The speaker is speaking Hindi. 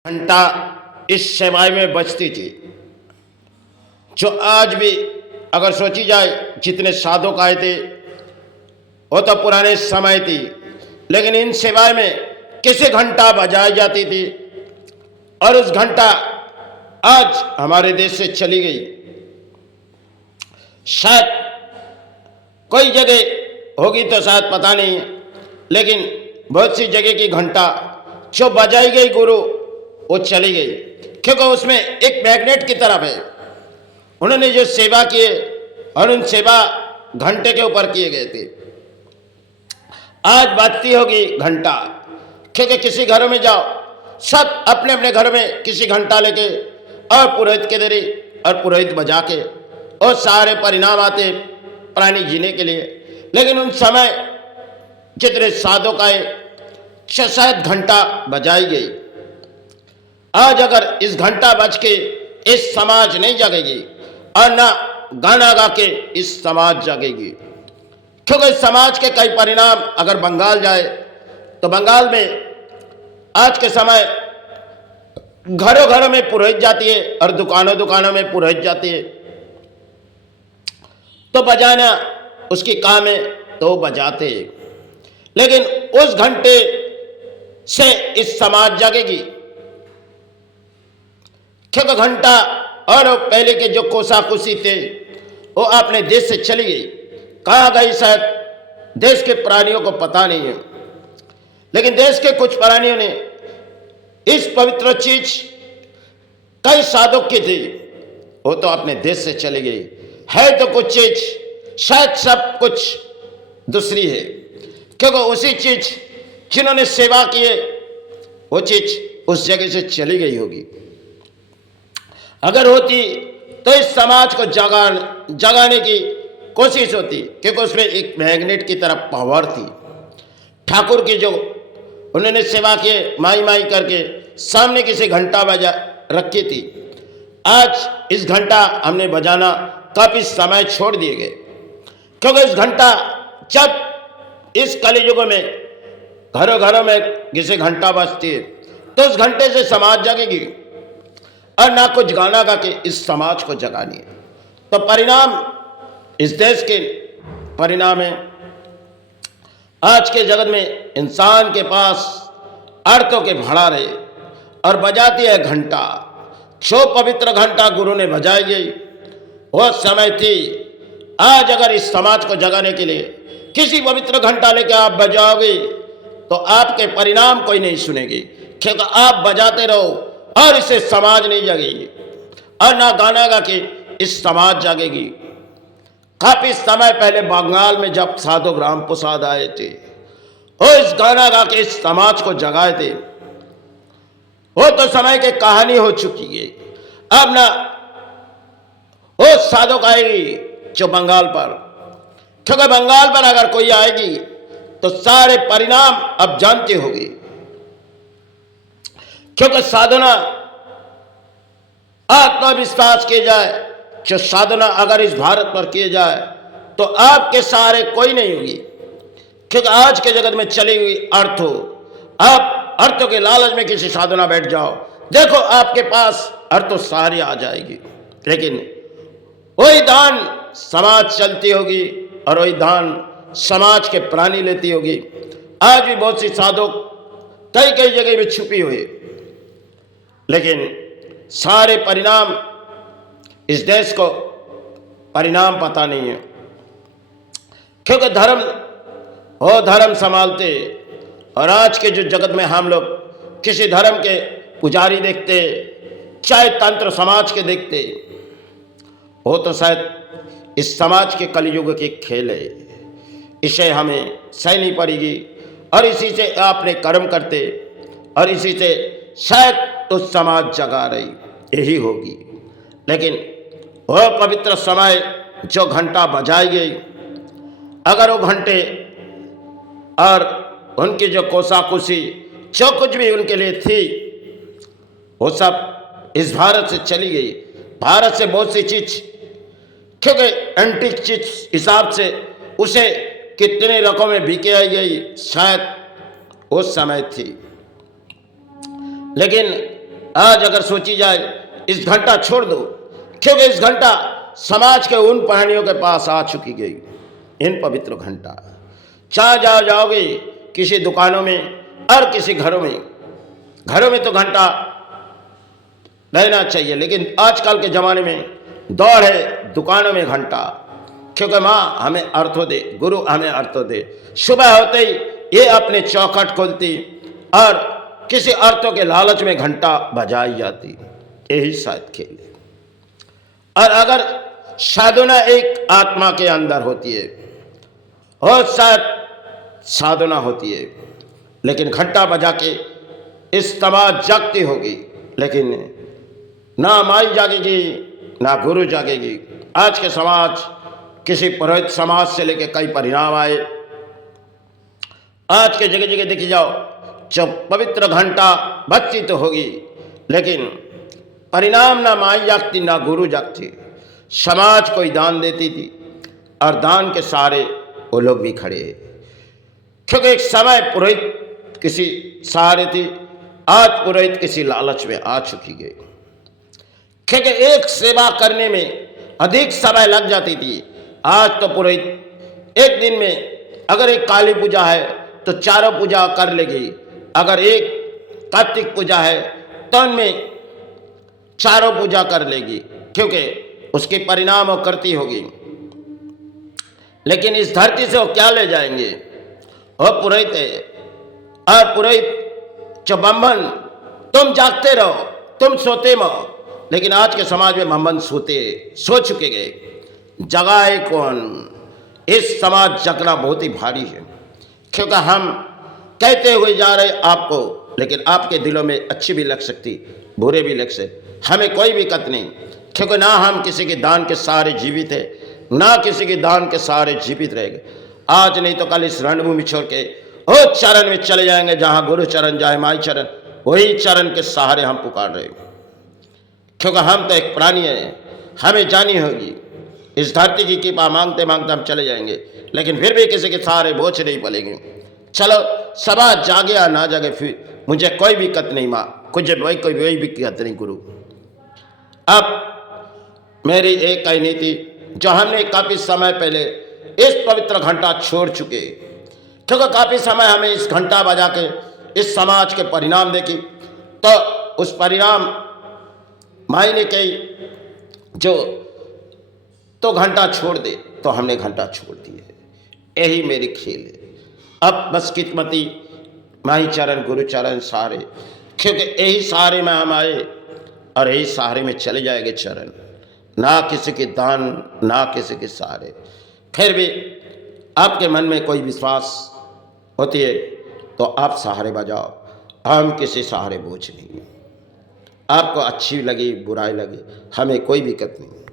घंटा इस सेवाई में बजती थी, जो आज भी अगर सोची जाए जितने साधक आए थे वो तो पुराने समय थी, लेकिन इन सेवाएं में किसी घंटा बजाई जाती थी और उस घंटा आज हमारे देश से चली गई। शायद कोई जगह होगी तो शायद पता नहीं है, लेकिन बहुत सी जगह की घंटा जो बजाई गई गुरु वो चली गई, क्योंकि उसमें एक मैग्नेट की तरफ है। उन्होंने जो सेवा किए और उन सेवा घंटे के ऊपर किए गए थे। आज बजती होगी घंटा, क्योंकि किसी घरों में जाओ सब अपने अपने घर में किसी घंटा लेके और पुरोहित के देरी और पुरोहित बजा के और सारे परिणाम आते प्राणी जीने के लिए। लेकिन उन समय जितने साधक आए शायद घंटा बजाई गई। आज अगर इस घंटा बज के इस समाज नहीं जगेगी और ना गाना गा के इस समाज जगेगी, क्योंकि इस समाज के कई परिणाम अगर बंगाल जाए तो बंगाल में आज के समय घरों घरों में पुरोहित जाती है और दुकानों दुकानों में पुरोहित जाती है, तो बजाना उसकी काम है तो बजाते हैं। लेकिन उस घंटे से इस समाज जागेगी, क्योंकि घंटा और पहले के जो कोसाकुसी थे वो अपने देश से चली गई। कहाँ गई शायद देश के प्राणियों को पता नहीं है, लेकिन देश के कुछ प्राणियों ने इस पवित्र चीज कई साधक की थी वो तो अपने देश से चली गई है। तो कुछ चीज शायद सब कुछ दूसरी है, क्योंकि उसी चीज जिन्होंने सेवा की है वो चीज उस जगह से चली गई होगी। अगर होती तो इस समाज को जगाने की कोशिश होती, क्योंकि उसमें एक मैग्नेट की तरफ पावर थी। ठाकुर की जो उन्होंने सेवा किए माई माई करके सामने किसी घंटा बजा रखी थी। आज इस घंटा हमने बजाना काफी समय छोड़ दिए गए, क्योंकि इस घंटा जब इस कलियुग में घरों घरों में किसी घंटा बजती है तो उस घंटे से समाज जगेगी और ना कुछ गाना गा के इस समाज को जगानी है। तो परिणाम इस देश के परिणाम है। आज के जगत में इंसान के पास अर्थों के भंडारे और बजाती है घंटा। जो पवित्र घंटा गुरु ने बजाई गई वो समय थी। आज अगर इस समाज को जगाने के लिए किसी पवित्र घंटा लेके आप बजाओगे तो आपके परिणाम कोई नहीं सुनेगी, क्योंकि आप बजाते रहो और इससे समाज नहीं जगेगी और ना गाना गा के इस समाज जागेगी। काफी समय पहले बंगाल में जब साधु राम प्रसाद आए थे वो इस गाना गा के इस समाज को जगाए थे। वो तो समय की कहानी हो चुकी है। अब ना वो साधक आएगी जो बंगाल पर, क्योंकि बंगाल पर अगर कोई आएगी तो सारे परिणाम अब जानती होगी, क्योंकि साधना आत्मविश्वास किए जाए, जो साधना अगर इस भारत पर किए जाए तो आपके सहारे कोई नहीं होगी, क्योंकि आज के जगत में चली हुई अर्थ हो। आप अर्थों के लालच में किसी साधना बैठ जाओ, देखो आपके पास अर्थ सारी आ जाएगी, लेकिन वही दान समाज चलती होगी और वही दान समाज के प्राणी लेती होगी। आज भी बहुत सी साधक कई कई जगह में छुपी हुई, लेकिन सारे परिणाम इस देश को परिणाम पता नहीं है, क्योंकि धर्म संभालते। और आज के जो जगत में हम लोग किसी धर्म के पुजारी देखते चाहे तंत्र समाज के देखते, वो तो शायद इस समाज के कलयुग के खेल है। इसे हमें सहनी पड़ेगी और इसी से अपने कर्म करते और इसी से शायद तो समाज जगा रही यही होगी। लेकिन वह पवित्र समय जो घंटा बजाई गई, अगर वो घंटे और उनकी जो कोसाकुसी जो कुछ भी उनके लिए थी वो सब इस भारत से चली गई। भारत से बहुत सी चीज, क्योंकि एंटीक चीज हिसाब से उसे कितने रकम में बिके आई गई शायद उस समय थी, लेकिन आज अगर सोची जाए इस घंटा छोड़ दो, क्योंकि इस घंटा समाज के उन प्राणियों के पास आ चुकी गई। इन पवित्र घंटा जहाँ जहाँ जाओगे, किसी दुकानों में और किसी घरों में तो घंटा रहना चाहिए, लेकिन आजकल के ज़माने में दौड़ है दुकानों में घंटा, क्योंकि माँ हमें अर्थों दे, गुरु हमें अर्थों दे। सुबह होते ही ये अपने चौखट खोलती और किसी अर्थों के लालच में घंटा बजाई जाती। यही शायद खेल है। और अगर साधना एक आत्मा के अंदर होती है और शायद साधना होती है, लेकिन घंटा बजा के इस समाज जागती होगी, लेकिन ना माई जागेगी ना गुरु जागेगी। आज के समाज किसी पुरोहित समाज से लेकर कई परिणाम आए। आज के जगह जगह देखी जाओ, जब पवित्र घंटा बजती तो होगी, लेकिन परिणाम ना माई जागती ना गुरु जागती। समाज कोई दान देती थी और दान के सारे वो लोग भी खड़े, क्योंकि एक समय पुरोहित किसी सहारे थी, आज पुरोहित किसी लालच में आ चुकी गई, क्योंकि एक सेवा करने में अधिक समय लग जाती थी। आज तो पुरोहित एक दिन में अगर एक काली पूजा है तो चारों पूजा कर लेगी, अगर एक कार्तिक पूजा है तो उनमें चारों पूजा कर लेगी, क्योंकि उसके परिणाम वो करती होगी। लेकिन इस धरती से वो क्या ले जाएंगे? वो पुरोहित है, और पुरोहित जो ब्राह्मण, तुम जागते रहो, तुम सोते मत। लेकिन आज के समाज में ब्राह्मण सो चुके गए, जगाए कौन? इस समाज जगना बहुत ही भारी है, क्योंकि हम कहते हुए जा रहे आपको, लेकिन आपके दिलों में अच्छी भी लग सकती, बुरे भी लग सकते। हमें कोई भी दिक्कत नहीं, क्योंकि ना हम किसी के दान के सहारे जीवित है, ना किसी के दान के सहारे जीवित रहेंगे। आज नहीं तो कल इस रणभूमि छोड़ के उस चरण में चले जाएंगे जहां गुरु चरण जाए माई चरण, वही चरण के सहारे हम पुकार रहे, क्योंकि हम तो एक प्राणी है, हमें जानी होगी। इस धरती की कृपा मांगते मांगते हम चले जाएंगे, लेकिन फिर भी किसी के सहारे बोझ नहीं पड़ेंगे। चलो समाज जागे या ना जागे, फिर मुझे कोई भी दिक्कत नहीं माँ, कुछ कोई भी दिक्कत नहीं गुरु। अब मेरी एक कही नीति जो हमने काफ़ी समय पहले इस पवित्र घंटा छोड़ चुके, क्योंकि काफ़ी समय हमें इस घंटा बजा के इस समाज के परिणाम देखी, तो उस परिणाम मायने कही जो तो घंटा छोड़ दे, तो हमने घंटा छोड़ दिए। यही मेरी खेल है। अब बस किस्मती माही चरण गुरु चरण सहारे, क्योंकि यही सहारे में हम आए और यही सहारे में चले जाएंगे चरण, ना किसी के दान ना किसी के सहारे। फिर भी आपके मन में कोई विश्वास होती है तो आप सहारे बजाओ, हम किसी सहारे बोझ नहीं। आपको अच्छी लगी बुराई लगी, हमें कोई दिक्कत नहीं।